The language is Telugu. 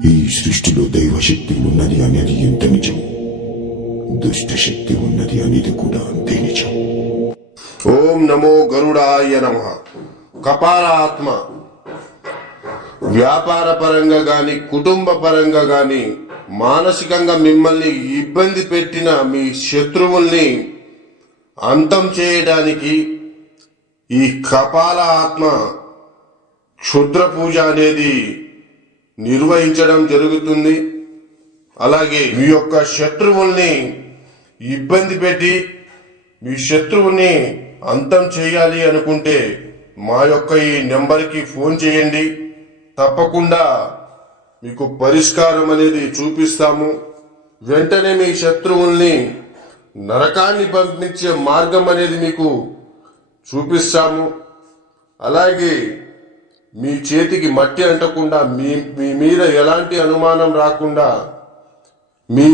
ఈ సృష్టిలో దైవశక్తి ఉన్నది అనేది ఎంత నిజం, దుష్టశక్తి ఉన్నది అనేది కూడా అంతే నిజం. ఓం నమో గరుడాయ నమః. కపాల ఆత్మ వ్యాపార పరంగా గాని, కుటుంబ పరంగా గాని, మానసికంగా మిమ్మల్ని ఇబ్బంది పెట్టిన మీ శత్రువుల్ని అంతం చేయడానికి ఈ కపాల ఆత్మ క్షుద్ర పూజ అనేది నిర్వహించడం జరుగుతుంది. అలాగే మీ యొక్క శత్రువుల్ని ఇబ్బంది పెట్టి మీ శత్రువుని అంతం చేయాలి అనుకుంటే మా యొక్క ఈ నెంబర్కి ఫోన్ చేయండి. తప్పకుండా మీకు పరిష్కారం అనేది చూపిస్తాము. వెంటనే మీ శత్రువుల్ని నరకాన్ని పంపించే మార్గం అనేది మీకు చూపిస్తాము. అలాగే మీ చేతికి మట్టి అంటకుండా, మీ మీద ఎలాంటి అనుమానం రాకుండా మీ